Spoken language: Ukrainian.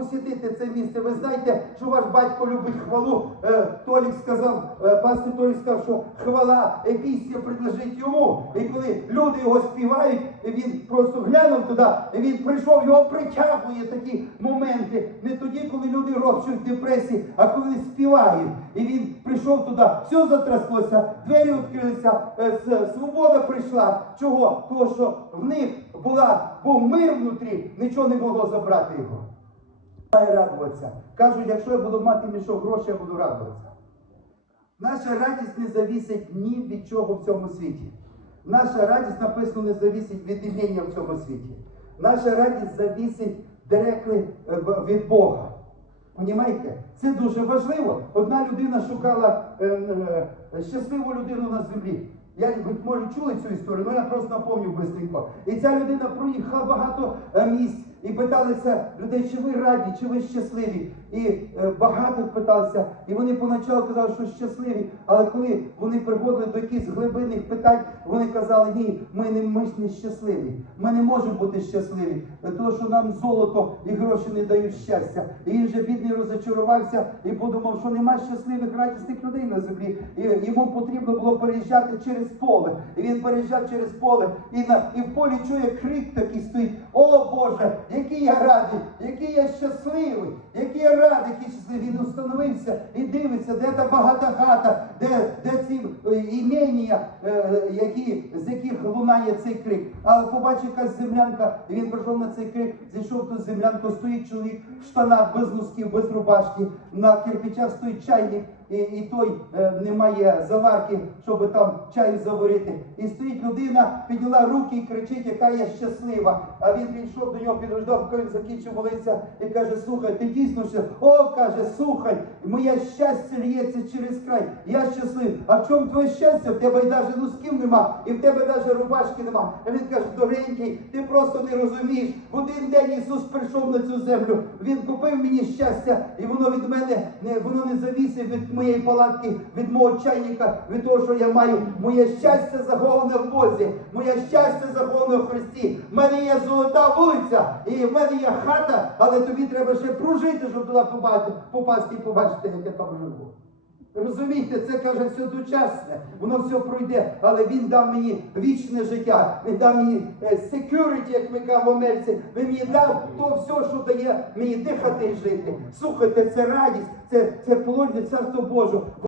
посітити це місце. Ви знаєте, що ваш батько любить хвалу. Е, Толік сказав, е, пастор Толік сказав, що хвала епістія принадлежить йому. І коли люди його співають, він просто глянув туди, він прийшов, його притягує такі моменти. Не тоді, коли люди ропщуть в депресії, а коли співають. І він прийшов туди, все затряслося, двері відкрилися, е, свобода прийшла. Чого? Того, що в них була, був мир внутрі, нічого не могло забрати його. Має радуватися. Кажуть, якщо я буду мати мішок грошей, я буду радуватися. Наша радість не зависить ні від чого в цьому світі. Наша радість написано не зависить від імення в цьому світі. Наша радість зависить директно е, від Бога. Понімаєте? Це дуже важливо. Одна людина шукала е, е, щасливу людину на землі. Я ви, може чули цю історію, але я просто напомню бистренько. І ця людина проїхала багато е, місць і питалися людей, чи ви раді, чи ви щасливі. І е, багато питалися, і вони поначалу казали, що щасливі. Але коли вони приходили до якихось глибинних питань, вони казали, ні, ми не, ми не щасливі. Ми не можемо бути щасливі, тому що нам золото і гроші не дають щастя. І він вже бідний розочарувався і подумав, що нема щасливих радісних людей на землі. І йому потрібно було переїжджати через поле. І він переїжджав через поле, і на і в полі чує крик такий стоїть: О Боже, який я радий, який я щасливий, який я радий, який щасливий. Він установився і дивиться, де та багата хата, де, де ці е, імення, е, які, з яких лунає цей крик. Але побачив якась землянка, і він прийшов на цей крик, зайшов в ту землянку, стоїть чоловік в штанах без носків, без рубашки, на кирпичах стоїть чайник, і, і той е, немає заварки, щоб там чаю заварити. І стоїть людина, підняла руки і кричить, яка я щаслива. А він підійшов до нього, підождав, коли закінчив молитися і каже: слухай, ти дійсно ще, о, каже, слухай, моє щастя лється через край. Я щасливий. А в чому твоє щастя? В тебе й навіть носків нема, і в тебе навіть рубашки нема. А він каже, дорогенький, ти просто не розумієш. В один день Ісус прийшов на цю землю. Він купив мені щастя, і воно від мене не воно не завісить від моєї палатки, від мого чайника, від того, що я маю. Моє щастя заховане в Бозі, моє щастя заховане в Христі. В мене є золота вулиця, і в мене є хата, але тобі треба ще прожити, щоб туди попасти і побачити, як я там живу. Розумієте, це каже все дочасне, воно все пройде, але він дав мені вічне життя, він дав мені е, security, як ми кажемо в Америці, він мені дав то все, що дає мені дихати і жити. Слухайте, це радість, це, це положення царство Божого.